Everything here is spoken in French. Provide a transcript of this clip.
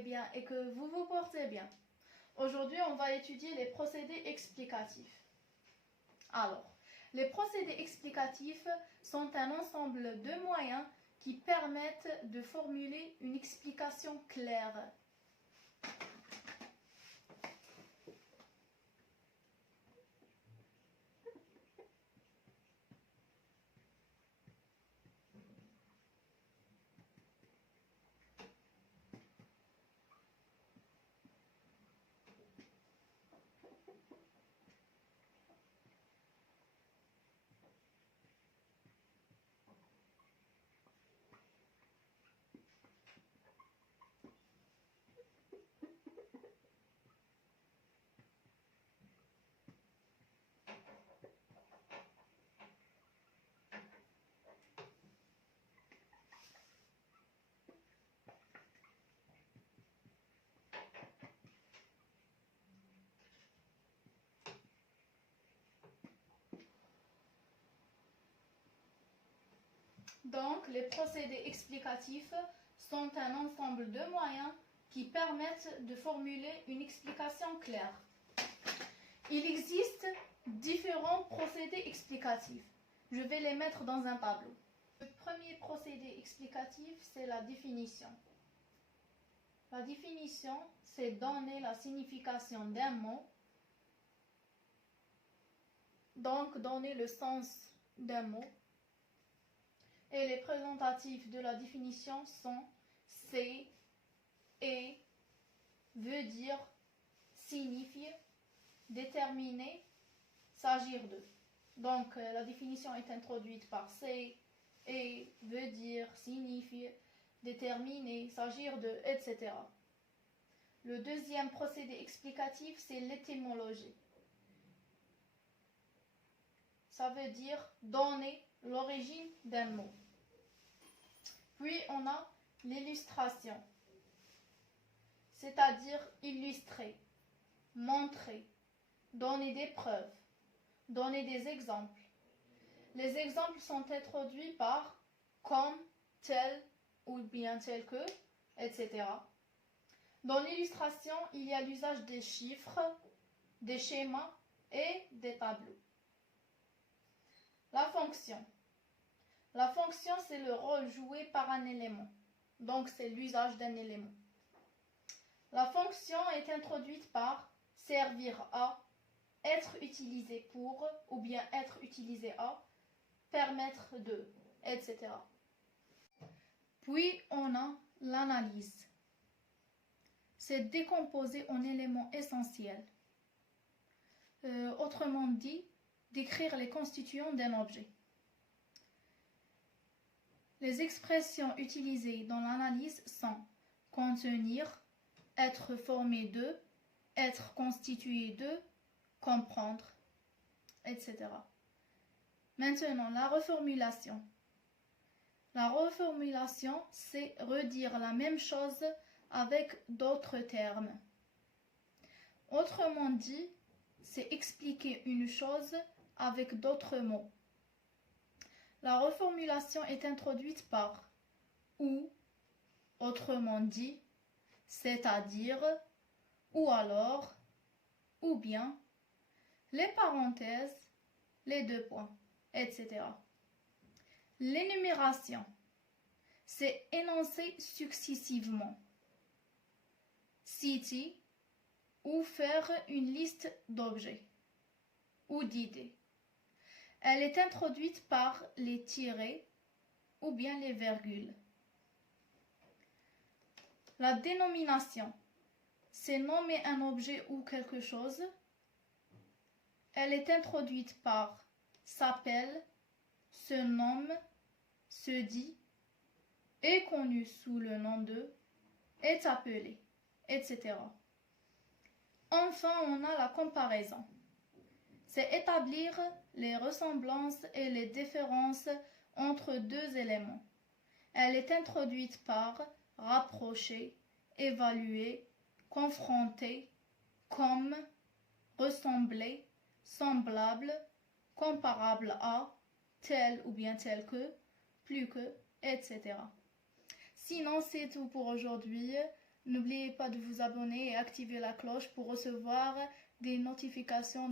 bien et que vous vous portez bien. Aujourd'hui, on va étudier les procédés explicatifs. Alors, les procédés explicatifs sont un ensemble de moyens qui permettent de formuler une explication claire. Donc, les procédés explicatifs sont un ensemble de moyens qui permettent de formuler une explication claire. Il existe différents procédés explicatifs. Je vais les mettre dans un tableau. Le premier procédé explicatif, c'est la définition. La définition, c'est donner la signification d'un mot, donc donner le sens d'un mot. Et les présentatifs de la définition sont c'est, est, veut dire, signifie, déterminer, s'agir de. Donc la définition est introduite par c'est, est, veut dire, signifie, déterminer, s'agir de, etc. Le deuxième procédé explicatif, c'est l'étymologie. Ça veut dire donner l'origine d'un mot. Puis on a l'illustration, c'est-à-dire illustrer, montrer, donner des preuves, donner des exemples. Les exemples sont introduits par comme, tel ou bien tel que, etc. Dans l'illustration, il y a l'usage des chiffres, des schémas et des tableaux. La fonction. La fonction, c'est le rôle joué par un élément. Donc, c'est l'usage d'un élément. La fonction est introduite par servir à, être utilisé pour, ou bien être utilisé à, permettre de, etc. Puis, on a l'analyse. C'est décomposé en éléments essentiels. Autrement dit, décrire les constituants d'un objet. Les expressions utilisées dans l'analyse sont contenir, être formé de, être constitué de, comprendre, etc. Maintenant, la reformulation. La reformulation, c'est redire la même chose avec d'autres termes. Autrement dit, c'est expliquer une chose avec d'autres mots. La reformulation est introduite par ou, autrement dit, c'est-à-dire, ou alors, ou bien, les parenthèses, les deux points, etc. L'énumération, c'est énoncer successivement, citer ou faire une liste d'objets ou d'idées. Elle est introduite par les tirets ou bien les virgules. La dénomination, c'est nommer un objet ou quelque chose. Elle est introduite par s'appelle, se nomme, se dit, est connu sous le nom de, est appelé, etc. Enfin, on a la comparaison. C'est établir les ressemblances et les différences entre deux éléments. Elle est introduite par rapprocher, évaluer, confronter, comme, ressembler, semblable, comparable à, tel ou bien tel que, plus que, etc. Sinon, c'est tout pour aujourd'hui. N'oubliez pas de vous abonner et activer la cloche pour recevoir des notifications